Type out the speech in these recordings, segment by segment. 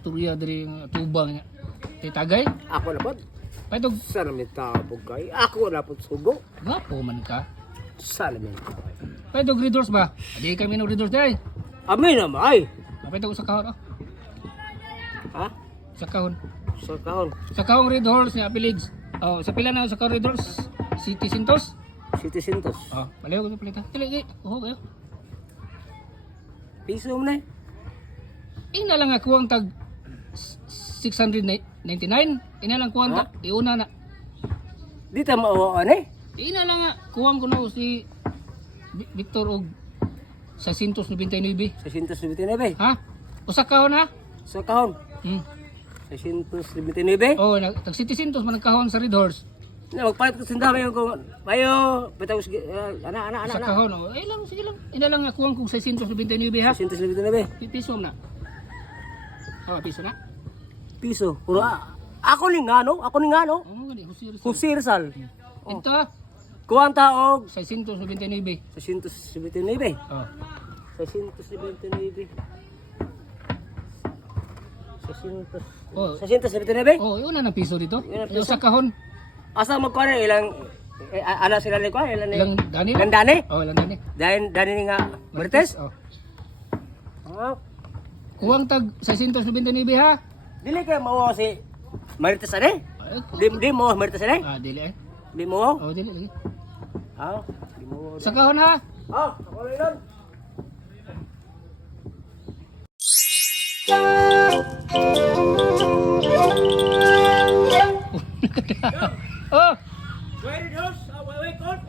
istorya diri nga tubang nga. Kay tagay. Ako na po. Paitog Sana may tabog kay. Ako na po sugo. gapo man ka. Sana may. Paitog Red Doors ba? Di kami no Red Doors day. Amin naman ay. Paitog sa kahon oh. Ha? Sa kahon. Sa kahon. Sa kahon Red Horse ni Apiligs. Oh, sa pila na sa kahon Red Horse? City Sintos. City Sintos. Oh, baliw ko palita. Dili, kayo. Piso mo na eh. Ina lang ako ang tag 699. Ina lang kuwang tag iuna na. Di ta maawaan eh. Ina lang nga kuwang ko na si Victor og 699. 699. Ha? Usa kahon ha? Sa kahon. 699. Oh, tag 700 man ang kahon sa Red Horse. Na magpalit ko sinda kayo kung mayo bitaw ana. Sa kahon. Oh, lang, sige lang. Ina lang nga kuwang kong 699 ha. 699. Piso na. Oh, piso na. Piso. Puro ako ni nga no. Oh, gani, husir. Kusirsal. Ito, Kuwang taog 699. 679. Oh. 679. 600. Oh. 679. Oh, yun na ng piso dito. Yun ang Yung piso. sa kahon. Asa mo ko ilang ana sila ni ko ilang Ilang dani? ilang dani? Oh, ilang dani. Dani ni nga Marites. Oh. Ah, Kuwang tag 699 ha. dili kay mao si Marites ane? Ay, Di mo Marites ane? dili eh. Di mo? Oh, dili lagi. Ah, di mo. Sa kahon ha. Ah, ako lang. Oh, Where did house? Wait, court.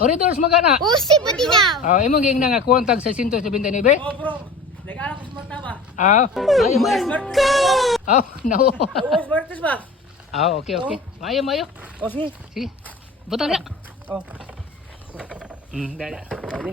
oridors magana. Usi ba dinaw? Oh, imong ging nga kuwang tag 699. Oh, bro. Nag-alak ko sa mata ba? Oh my god. Oh, no. Oh, Marites ba? Okay. Mayo. Oh, sige. Sige. Butang na. Oh. Dala. Ani.